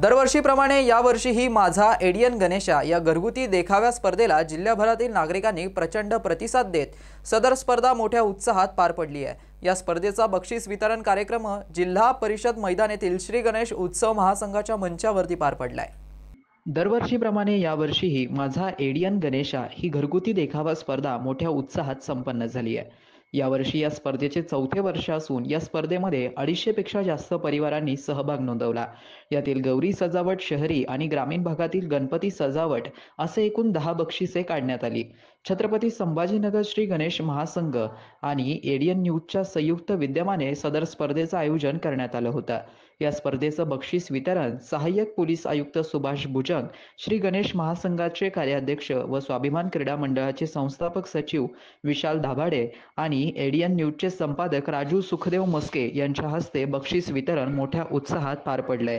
दरवर्षीप्रमाणे यावर्षीही माझा एडियन गणेशा या घरगुती देखाव्या स्पर्धेला जिल्ह्याभरातील नागरिकांनी प्रचंड प्रतिसाद देत सदर स्पर्धा मोठ्या उत्साहात पार पडली आहे। या स्पर्धेचा बक्षीस वितरण कार्यक्रम जिल्हा परिषद मैदान येथील श्री गणेश उत्सव महासंघाच्या मंचावरती पार पडलाय। दरवर्षीप्रमाणे यावर्षीही माझा एडियन गणेशा ही घरगुती देखावा स्पर्धा मोठ्या उत्साहात संपन्न झाली आहे। यावर्षी या स्पर्धेचे 4थे वर्ष असून या स्पर्धेमध्ये 250 पेक्षा जास्त परिवारांनी सहभाग नोंदवला। यातील गौरी सजावट, शहरी आणि ग्रामीण भागातील गणपती सजावट असे एकूण 10 बक्षिसे काढण्यात आली। छत्रपती संभाजीनगर श्री गणेश महासंघ आणि एडियन न्यूजच्या संयुक्त विद्यमाने सदर स्पर्धेचं आयोजन करण्यात आलं होतं। या स्पर्धेचं बक्षीस वितरण सहाय्यक पोलीस आयुक्त सुभाष भुजंग, श्री गणेश महासंघाचे कार्याध्यक्ष व स्वाभिमान क्रीडा मंडळाचे संस्थापक सचिव विशाल दाभाडे आणि एडियन न्यूजचे संपादक राजू सुखदेव मस्के यांच्या हस्ते बक्षीस वितरण मोठ्या उत्साहात पार पडले।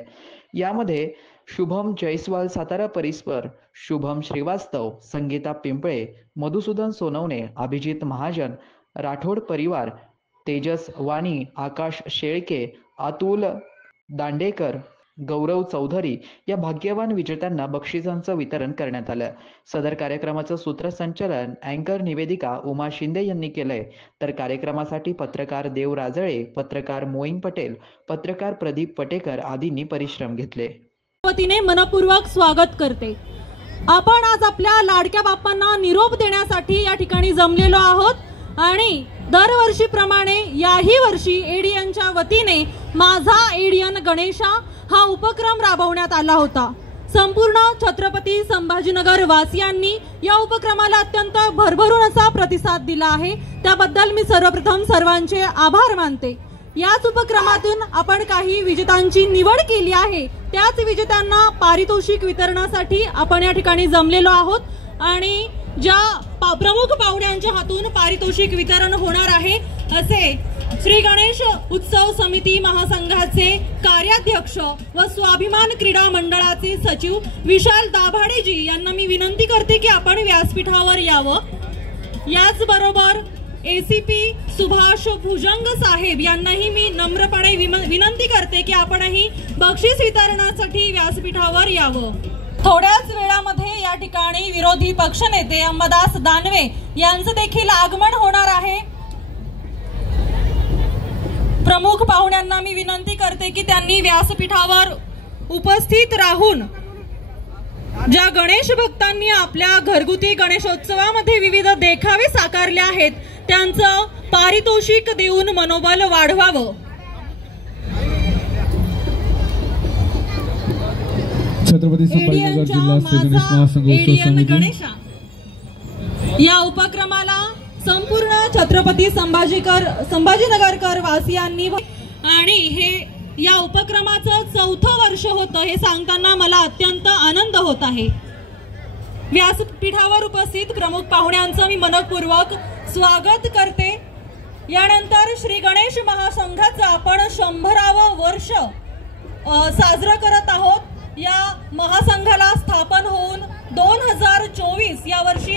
यामध्ये शुभम जयस्वाल सातारा परिसर, शुभम श्रीवास्तव, संगीता पिंपळे, मधुसूदन सोनवणे, अभिजित महाजन, राठोड परिवार, तेजस वाणी, आकाश शेळके, अतुल दांडेकर, गौरव चौधरी या भाग्यवान विजेत्यांना बक्षिसांचं वितरण करण्यात आलं। सदर कार्यक्रमाचं सूत्रसंचालन अँकर निवेदिका उमा शिंदे यांनी केलंय, तर कार्यक्रमासाठी पत्रकार देव राजळे, पत्रकार मोईन पटेल, पत्रकार प्रदीप पटेकर आदींनी परिश्रम घेतले। वतीने मनपूर्वक स्वागत करते। आपण आज आपल्या लाडक्या बाप्पांना निरोप देण्यासाठी या ठिकाणी जमलेलो आहोत आणि दरवर्षीप्रमाणे याही वर्षी एडियनच्या वतीने माझा एडियन गणेशा हा उपक्रम राबवण्यात आला होता। संपूर्ण छत्रपती संभाजीनगर वासियांनी या उपक्रमाला अत्यंत भरभरून असा प्रतिसाद दिला आहे, त्याबद्दल मी सर्वप्रथम सर्वांचे आभार मानते। याच उपक्रमातून आपण काही विजेत्यांची निवड केली आहे, त्याच विजेत्यांना पारितोषिक वितरणासाठी आपण या ठिकाणी जमलेलो आहोत आणि ज्या प्रमुख पाहुण्यांच्या हातून पारितोषिक वितरण होणार आहे असे श्री गणेश उत्सव समिती महासंघाचे कार्याध्यक्ष व स्वाभिमान क्रीडा मंडळाचे सचिव विशाल दाभाडेजी यांना मी विनंती करते की आपण व्यासपीठावर यावं। याचबरोबर एसीपी सुभाष भुजंग साहेब यांनाही मी नम्रपणे विनंती करते की आपणही बक्षीस वितरणासाठी व्यासपीठावर यावं। थोड्याच वेळामध्ये या ठिकाणी विरोधी पक्षनेते अंबादास दानवे यांचं देखील आगमन होणार आहे। प्रमुख पाहुण्यांना मी विनंती करते की त्यांनी व्यासपीठावर उपस्थित राहून ज्या गणेश भक्तांनी आपल्या घरगुती गणेशोत्सवामध्ये विविध देखावे साकारले आहेत त्यांचं पारितोषिक देऊन मनोबल वाढवावं। छत्रपती संभाजीनगर जिल्हा श्री गणेश महासंघ उत्सव समिती या उपक्रमाला संपूर्ण छत्रपती संभाजीनगरकर वासियांनी आणि हे या उपक्रमाचं 4थं वर्ष होतं हे सांगताना मला अत्यंत आनंद होत आहे। व्यासपीठावर उपस्थित प्रमुख पाहुण्यांचं मी मनपूर्वक स्वागत करते। यानंतर श्री गणेश महासंघाचं आपण 100वे वर्ष साजरं करत आहोत। या महासंघाला स्थापन होऊन 2024 या वर्षी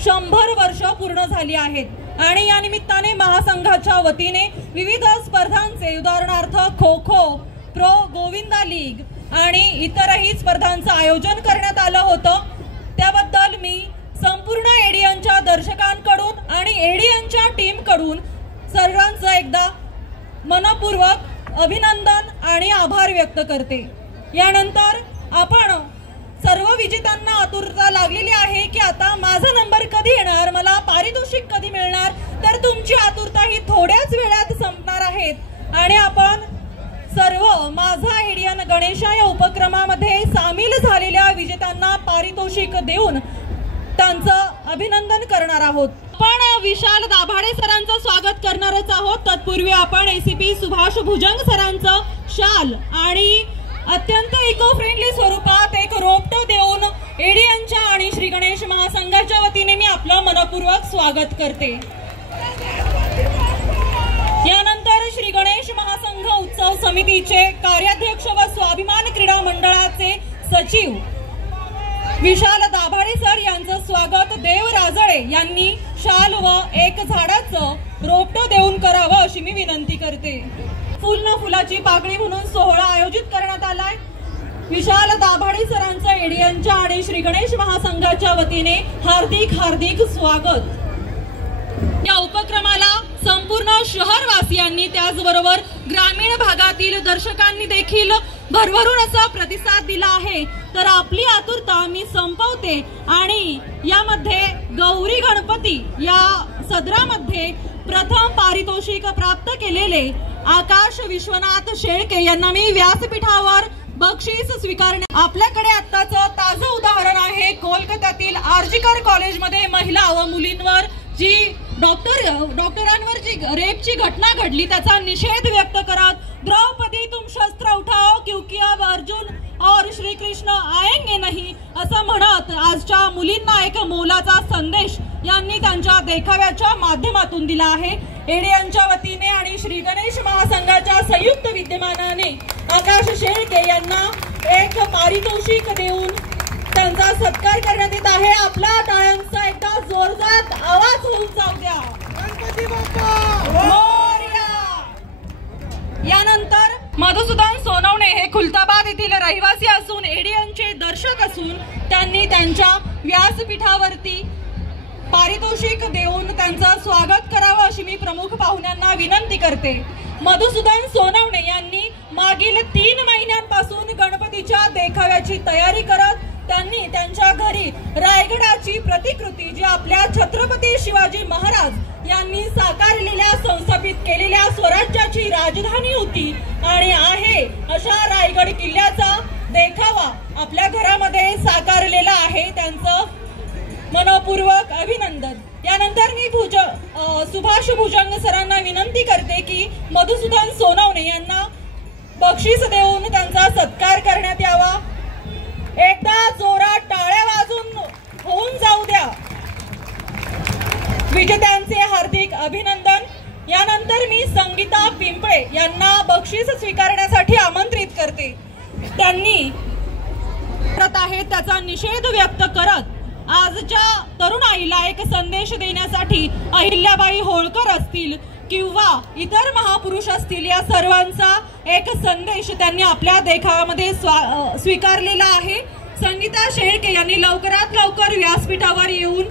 100 वर्ष पूर्ण झाली आहेत आणि या निमित्ताने महासंघाच्या वतीने विविध स्पर्धांचे उदाहरणार्थ खो खो, प्रो गोविंदा लीग आणि इतरही स्पर्धांचं आयोजन करण्यात आलं होतं। त्याबद्दल मी संपूर्ण एडियनच्या दर्शकांकडून आणि एडियनच्या टीमकडून सर्वांचं एकदा मनपूर्वक अभिनंदन आणि आभार व्यक्त करते। यानंतर आपण सर्व विजेत्यांना आतुरता लागलेली आहे की आता माझा नंबर कधी येणार, मला पारितोषिक कधी मिळणार, तर तुमची आतुरता ही थोड्याच वेळात संपणार आहेत आणि आपण सर्व माझा एडियन गणेशा या उपक्रमामध्ये सामील झालेल्या विजेत्यांना पारितोषिक देऊन त्यांचं अभिनंदन करणार आहोत। आपण विशाल दाभाडे सरांचं स्वागत करणारच आहोत, तत्पूर्वी आपण एसीपी सुभाष भुजंग सरांचं शाल आणि अत्यंत इको फ्रेंडली स्वरूपात एक रोपटं देऊन एडियनच्या आणि श्री गणेश महासंघाच्या वतीने मी आपलं मनपूर्वक स्वागत करते। यानंतर श्री गणेश महासंघ उत्सव समितीचे कार्याध्यक्ष व स्वाभिमान क्रीडा मंडळाचे सचिव विशाल दाभाडे सर यांचं स्वागत देव राजळे यांनी शाल व एक झाडाचं रोपटं देऊन करावं अशी मी विनंती करते। फुल न फुलाची पाकळी म्हणून सोहळा आयोजित करण्यात आलाय। विशाल दाभाडे सरांचं एडियनच्या आणि श्री गणेश महासंघाच्या वतीने हार्दिक हार्दिक स्वागत। या उपक्रमाला संपूर्ण शहरवासियांनी त्याचबरोबर ग्रामीण भागातील दर्शकांनी देखील भरभरून असा प्रतिसाद दिला आहे। तर आपली आतुरता मी संपवते आणि यामध्ये गौरी गणपती या सदरामध्ये प्रथम पारितोषिक प्राप्त केलेले आकाश विश्वनाथ शेळके यांना मी व्यासपीठावर बक्षीस स्वीकारणे। आपल्याकडे आत्ताचं ताजं उदाहरण आहे कोलकात्यातील आर्जिकर कॉलेजमध्ये महिला व मुलींवर जी डॉक्टरांवर जी रेपची घटना घडली त्याचा निषेध व्यक्त करत द्रौपदी तुम शस्त्र उठाओ क्योंकि अब अर्जुन और श्री कृष्ण आएंगे नहीं असं म्हणत आजच्या मुलींना एक मोलाचा संदेश यांनी त्यांच्या देखाव्याच्या माध्यमातून दिला आहे। एडियनच्या वतीने आणि श्री गणेश महासंघाच्या संयुक्त विद्यमानाने आकाश शेळके यांना एक पारितोषिक देऊन त्यांचा सत्कार करण्यात येत आहे। आपला टाळ्यांचा एकदा जोरदार आवाज होऊन जाऊ द्या। गणपती बाप्पा मोरया। यानंतर मधुसूदन सोनवणे हे खुलताबाद येथील रहिवासी असून एडियनचे दर्शक असून त्यांनी त्यांच्या व्यासपीठावरती पारितोषिक देऊन त्यांचं स्वागत करावं अशी मी प्रमुख पाहुण्यांना विनंती करते। मधुसूदन सोनवणे यांनी मागील 3 महिन्यांपासून गणपतीच्या देखाव्याची तयारी करत त्यांनी त्यांच्या घरी रायगडाची प्रतिकृती जी आपल्या छत्रपती शिवाजी महाराज यांनी साकारलेल्या संस्थापित केलेल्या स्वराज्याची राजधानी होती आणि आहे अशा रायगड किल्ल्याचा देखावा आपल्या घरामध्ये साकारलेला आहे। त्यांचं मनपूर्वक अभिनंदन। यानंतर मी सुभाष भुजंग सरांना विनंती करते की मधुसूदन सोनवणे यांना बक्षीस देऊन त्यांचा सत्कार करण्यात यावा। एकदा जोरात टाळ्या वाजून होऊन जाऊ द्या। विजेत्यांचे हार्दिक अभिनंदन। यानंतर मी संगीता पिंपळे यांना बक्षीस स्वीकारण्यासाठी आमंत्रित करते। त्यांनी करत आहेत त्याचा निषेध व्यक्त करत आजच्या तरुणाईला एक संदेश देण्यासाठी अहिल्याबाई होळकर असतील किंवा इतर महापुरुष असतील या सर्वांचा एक संदेश त्यांनी आपल्या देखाव्यामध्ये स्वीकारलेला आहे। संगीता शेळके यांनी लवकरात लवकर व्यासपीठावर येऊन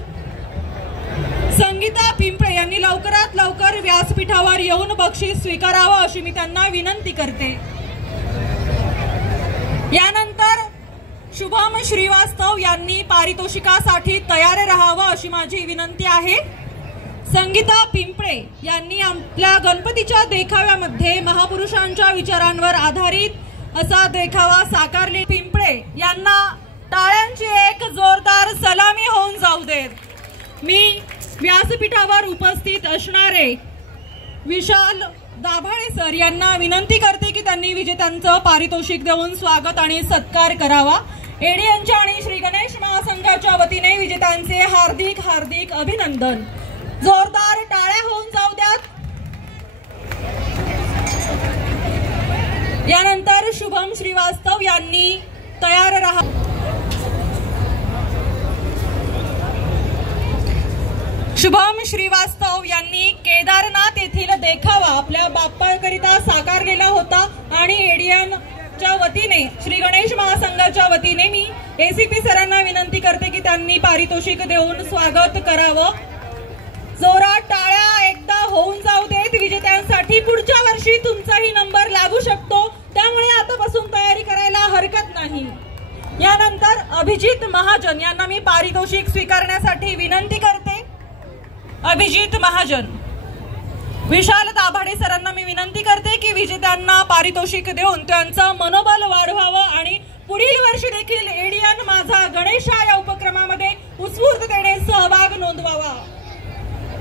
संगीता पिंपळे यांनी लवकरात लवकर व्यासपीठावर येऊन बक्षीस स्वीकारावं अशी मी त्यांना विनंती करते। यानंतर शुभम श्रीवास्तव यांनी पारितोषिकासाठी तयार राहावं अशी माझी विनंती आहे। संगीता पिंपळे यांनी आपल्या गणपतीच्या देखाव्यामध्ये महापुरुषांच्या विचारांवर आधारित असा देखावा साकारले। पिंपळे यांना टाळ्यांची एक जोरदार सलामी होऊन जाऊ देत। मी व्यासपीठावर उपस्थित असणारे विशाल दाभाडे सर यांना विनंती करते की त्यांनी विजेत्यांचं पारितोषिक देऊन स्वागत आणि सत्कार करावा। एडियनच्या आणि श्री गणेश महासंघाच्या वतीने विजेत्यांचे हार्दिक हार्दिक अभिनंदन। जोरदार टाळ्या होऊन जाऊ द्यात। यानंतर शुभम श्रीवास्तव यांनी तयार राहा। शुभम श्रीवास्तव यांनी केदारनाथ येथील देखावा आपल्या बाप्पाकरिता साकारलेला होता आणि एडियनच्या वतीने श्री गणेश महासंघाच्या वतीने मी एसीपी सरांना विनंती करते की त्यांनी पारितोषिक देऊन स्वागत करावं। जोरात टाळ्या एकदा होऊन जाऊ देत। विजेत्यांसाठी पुढच्या वर्षी तुमचाही नंबर लागू शकतो त्यामुळे आतापासून तयारी करायला हरकत नाही। यानंतर अभिजित महाजन यांना मी पारितोषिक स्वीकारण्यासाठी विनंती करते। अभिजित महाजन। विशाल दाभाडे सरांना मी विनंती करते की विजेत्यांना पारितोषिक देऊन त्यांचं मनोबल वाढवावं आणि पुढील वर्षी देखील एडियन माझा गणेशा या उपक्रमामध्ये उत्स्फूर्ततेने सहभाग नोंदवावा।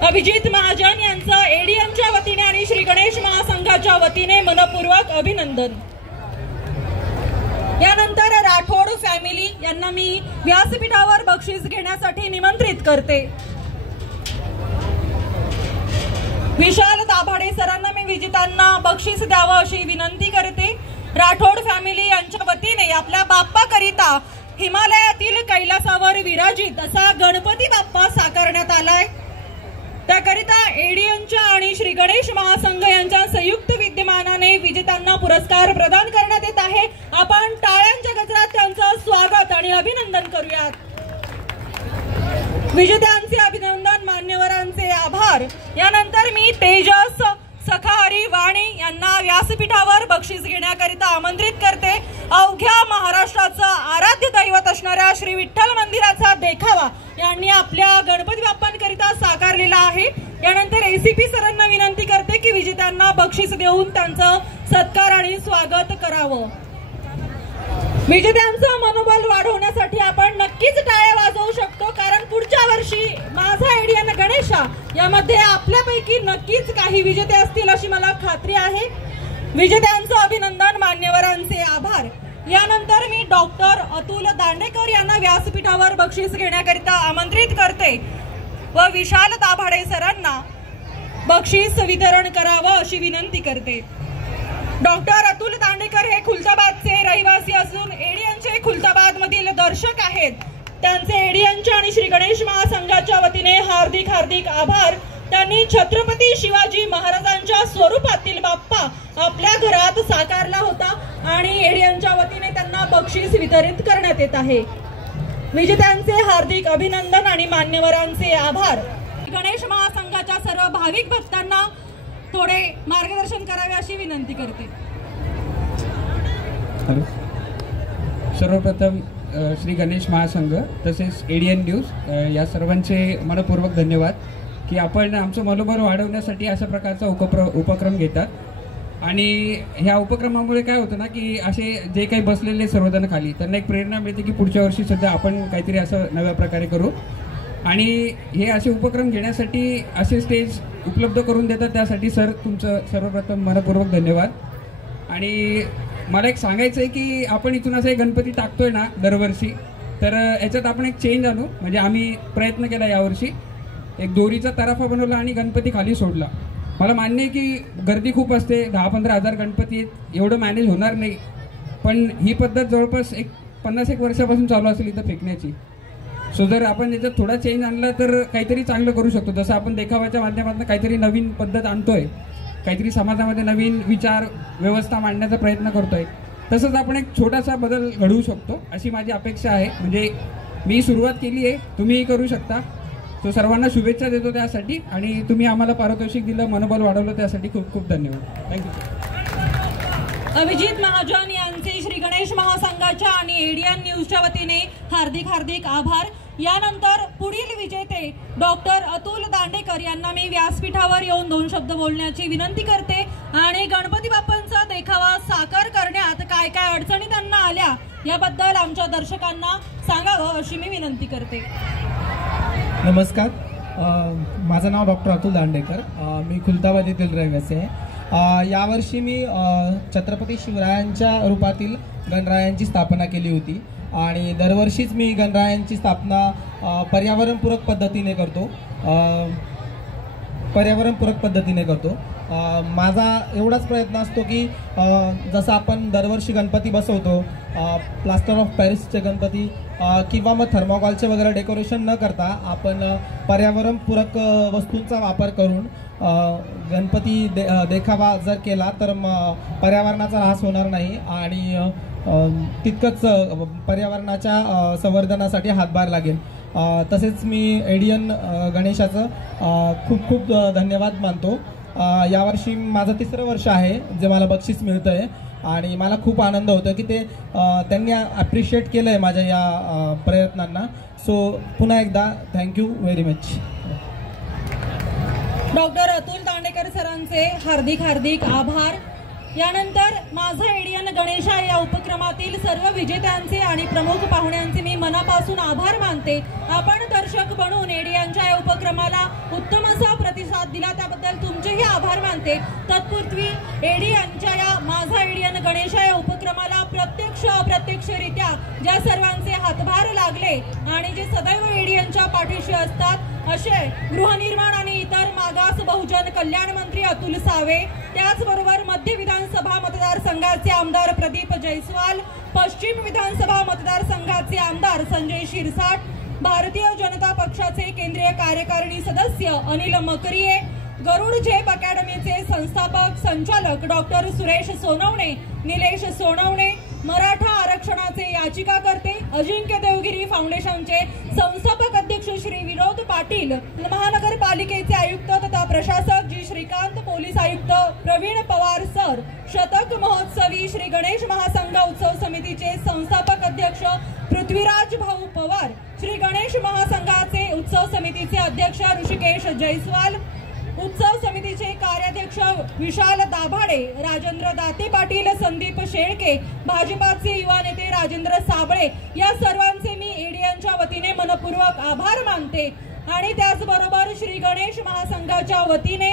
अभिजित महाजन यांचं एडियनच्या वतीने आणि श्री गणेश महासंघाच्या वतीने मनपूर्वक अभिनंदन। यानंतर राठोड फॅमिली यांना मी व्यासपीठावर बक्षीस घेण्यासाठी निमंत्रित करते। विशाल दाभाडे सरांना मी विजेत्यांना बक्षीस द्यावं अशी विनंती करते। राठोड फॅमिली यांच्या वतीने आपल्या बाप्पाकरिता हिमालयातील कैलासावर विराजित असा गणपती बाप्पा साकारण्यात आलाय। त्याकरिता एडियनच्या आणि श्री गणेश महासंघ यांच्या संयुक्त विद्यमानाने विजेत्यांना पुरस्कार प्रदान करण्यात येत आहे। आपण टाळ्यांच्या स्वागत आणि अभिनंदन करूयात. विजेत्यांचे अभिनंदन, मान्यवरांचे आभार. यानंतर मी तेजस सखाहरी वाणी यांना व्यासपीठावर बक्षीस घेण्याकरिता आमंत्रित करते. अवघ्या महाराष्ट्राचं आराध्य दैवत असणाऱ्या श्री विठ्ठल मंदिराचा देखावा यांनी आपल्या गणपती बाप्पांकरिता साकारलेला आहे. यानंतर एसीपी सरांना विनंती करते की विजेत्यांना बक्षीस देऊन त्यांचं सत्कार आणि स्वागत करावं. विजेत्यांचं मनोबल वाढवण्यासाठी आपण नक्कीच टाळ्या वाजवू शकतो, कारण पुढच्या वर्षी माझा एडियन गणेशा यामध्ये आपल्यापैकी नक्कीच काही विजेते असतील अशी मला खात्री आहे. विजेत्यांचं अभिनंदन, मान्यवरांचे आभार. यानंतर मी डॉक्टर अतुल दांडेकर यांना व्यासपीठावर बक्षीस घेण्याकरिता आमंत्रित करते व विशाल दाभाडे सरांना बक्षीस वितरण करावं अशी विनंती करते. डॉक्टर अतुल दांडेकर हे खुलताबादचे रहिवासी असून एडियनचे खुलताबाद मधील दर्शक आहेत. त्यांचे एडियनच्या आणि श्री गणेश महासंघाच्या वतीने हार्दिक हार्दिक आभार. त्यांनी छत्रपती शिवाजी महाराजांच्या स्वरूपातील बाप्पा आपल्या घरात साकारला होता आणि एडियनच्या वतीने त्यांना बक्षीस वितरित करण्यात येत आहे. विजेत्यांचे हार्दिक अभिनंदन आणि मान्यवरांचे आभार. गणेश महासंघाच्या सर्व भाविक भक्तांना थोडे मार्गदर्शन करावे अशी विनंती करते. सर्वप्रथम श्री गणेश महासंघ तसेच एडियन न्यूज या सर्वांचे मनपूर्वक धन्यवाद की आपण आमचं मनोबल वाढवण्यासाठी अशा प्रकारचा उपक्रम घेतात. आणि ह्या उपक्रमामुळे काय होतं ना की असे जे काही बसलेले सर्वजण खाली त्यांना एक प्रेरणा मिळते की पुढच्या वर्षी सुद्धा आपण काहीतरी असं नव्या प्रकारे करू. आणि हे असे उपक्रम घेण्यासाठी असे स्टेज उपलब्ध करून देतात, त्यासाठी सर तुमचं सर्वप्रथम मनपूर्वक धन्यवाद. आणि मला एक सांगायचं आहे की आपण इथून असं एक गणपती टाकतोय ना दरवर्षी, तर याच्यात आपण एक चेंज आणू. म्हणजे आम्ही प्रयत्न केला यावर्षी, एक दोरीचा तराफा बनवला आणि गणपती खाली सोडला. मला मान्य आहे की गर्दी खूप असते, 10-15 हजार गणपती आहेत, एवढं मॅनेज होणार नाही. पण ही पद्धत जवळपास 50-1 वर्षापासून चालू असेल इथं फेकण्याची. सो जर आपण याच्यात थोडा चेंज आणला तर काहीतरी चांगलं करू शकतो. जसं आपण देखाव्याच्या माध्यमातून काहीतरी नवीन पद्धत आणतोय, काहीतरी समाजामध्ये नवीन विचार व्यवस्था मांडण्याचा प्रयत्न करतोय, तसंच आपण एक छोटासा बदल घडवू शकतो अशी माझी अपेक्षा आहे. म्हणजे मी सुरुवात केली आहे, तुम्हीही करू शकता. तो सर्वांना शुभेच्छा देतो त्यासाठी, आणि तुम्ही आम्हाला पारितोषिक दिलं, मनोबल वाढवलं, त्यासाठी खूप खूप धन्यवाद. थँक्यू. अभिजित महाजन यांचे श्री गणेश महासंघाच्या आणि एडियन न्यूजच्या वतीने हार्दिक हार्दिक आभार. यानंतर पुढील विजेते डॉक्टर अतुल दांडेकर यांना मी व्यासपीठावर येऊन 2 शब्द बोलण्याची विनंती करते आणि गणपती बाप्पांचा देखावा साकार करण्यात काय काय अडचणी त्यांना आल्या याबद्दल आमच्या दर्शकांना सांगावं अशी मी विनंती करते. नमस्कार, माझं नाव डॉक्टर अतुल दांडेकर, मी खुलताबाद येथील रहिवासी आहे. यावर्षी मी छत्रपती शिवरायांच्या रूपातील गणरायांची स्थापना केली होती आणि दरवर्षीच मी गणरायांची स्थापना पर्यावरणपूरक पद्धतीने करतो. माझा एवढाच प्रयत्न असतो की जसं आपण दरवर्षी गणपती बसवतो, प्लास्टर ऑफ पॅरिसचे गणपती किंवा मग थर्मोकॉलचे वगैरे डेकोरेशन न करता आपण पर्यावरणपूरक वस्तूंचा वापर करून गणपती देखावा जर केला तर पर्यावरणाचा ऱ्हास होणार नाही आणि तितकंच पर्यावरणाच्या संवर्धनासाठी हातभार लागेल. तसेच मी एडियन गणेशाचं खूप खूप धन्यवाद मानतो. यावर्षी माझं 3रं वर्ष आहे जे मला बक्षीस मिळतं आहे आणि मला खूप आनंद होतो की ते त्यांनी ॲप्रिशिएट केलं आहे माझ्या या प्रयत्नांना. सो पुन्हा एकदा thank you very much. Doctor Atul Dandekar सरांचे हार्दिक हार्दिक आभार. यानंतर माझा एडियन गणेशा या उपक्रमातील सर्व विजेत्यांचे आणि प्रमुख पाहुण्यांचे मी मनापासून आभार मानते. आपण दर्शक बनून एडियनच्या या उपक्रमाला उत्तम असा प्रतिसाद दिला त्याबद्दल तुमचेही आभार मानते. तत्पूर्वी एडियनच्या या माझा एडियन गणेशा या उपक्रमाला प्रत्यक्ष अप्रत्यक्षरित्या ज्या सर्वांचे हातभार लागले आणि जे सदैव एडियनच्या पाठीशी असतात असे गृहनिर्माण आणि इतर मागास बहुजन कल्याण मंत्री अतुल सावे, त्याचबरोबर मध्य विधानसभा मतदारसंघाचे आमदार प्रदीप जयस्वाल, पश्चिम विधानसभा मतदारसंघाचे आमदार संजय शिरसाट, भारतीय जनता पक्षाचे केंद्रीय कार्यकारिणी सदस्य अनिल मकरिये, गरुड झेप अकॅडमीचे संस्थापक संचालक डॉक्टर सुरेश सोनवणे, निलेश सोनवणे, मराठा आरक्षण आरक्षणाचे याचिकाकर्ते अजिंक्य देवगिरी फाउंडेशनचे संस्थापक अध्यक्ष श्री विनोद पाटील, महानगरपालिकेचे आयुक्त तथा प्रशासक जी श्रीकांत, पोलीस आयुक्त प्रवीण पवार सर, शतक महोत्सवी श्री गणेश महासंघ उत्सव समितीचे संस्थापक अध्यक्ष पृथ्वीराज भाऊ पवार, श्री गणेश महासंघाचे उत्सव समितीचे अध्यक्ष ऋषिकेश जयस्वाल, उत्सव समितीचे कार्याध्यक्ष विशाल दाभाडे, राजेंद्र दाते पाटील, संदीप शेळके, भाजपाचे युवा नेते राजेंद्र साबळे या सर्वांचे मी एडीएनच्या वतीने मनपूर्वक आभार मानते। आणि त्याचबरोबर श्री गणेश महासंघाच्या वतीने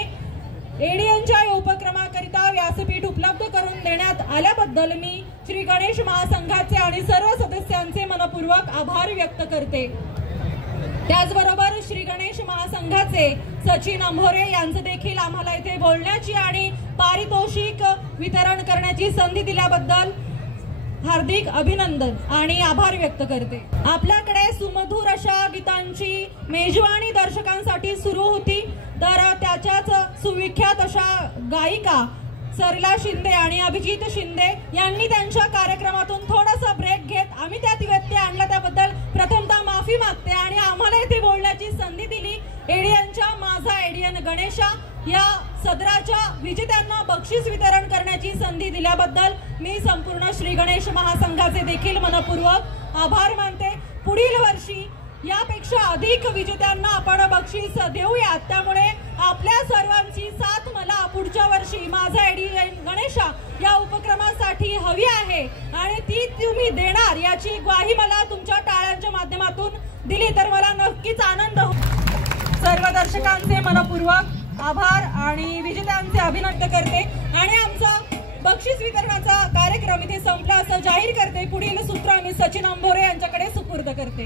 एडीएनच्या उपक्रमाकरिता व्यासपीठ उपलब्ध करून देण्यात आल्याबद्दल मी श्री गणेश महासंघाचे आणि सर्व सदस्यांचे मनपूर्वक आभार व्यक्त करते। त्याचबरोबर श्री गणेश महासंघाचे सचिन अंभोरे यांचं देखील आम्हाला इथे बोलण्याची आणि पारितोषिक वितरण करण्याची संधी दिल्याबद्दल हार्दिक अभिनंदन आणि आभार व्यक्त करते। आपल्याकडे सुमधुर अशा गीतांची मेजवानी दर्शकांसाठी सुरू होती, तर त्याच्याच सुविख्यात अशा गायिका सरला शिंदे आणि अभिजित शिंदे यांनी त्यांच्या कार्यक्रमातून थोडासा ब्रेक घेत आम्ही त्यात व्यत्यय आणला, त्याबद्दल प्रथमतः माफी मागते आणि आम्हाला इथे बोलण्याची संधी दिली। एडीएनच्या माझा एडीएन गणेशा या सदराच्या विजेत्यांना बक्षीस वितरण करण्याची संधी दिल्याबद्दल मी संपूर्ण श्री गणेश महासंघाचे देखील मनपूर्वक आभार मानते। पुढील वर्षी यापेक्षा अधिक विजेत्यांना आपण बक्षीस देऊयात, त्यामुळे आपल्या सर्वांची साथ मला पुढच्या वर्षी माझा एडीएन गणेशा या उपक्रमासाठी हवी आहे आणि ती तुम्ही देणार याची ग्वाही मला तुमच्या टाळ्यांच्या माध्यमातून दिली तर मला नक्कीच आनंद होईल। सर्व दर्शकांचे मनपूर्वक आभार आणि विजेत्यांचे अभिनंदन करते आणि आमचा बक्षीस वितरणाचा कार्यक्रम इथे संपला असं जाहीर करते। पुढील सूत्र मी सचिन अंभोरे यांच्याकडे सुपूर्द करते।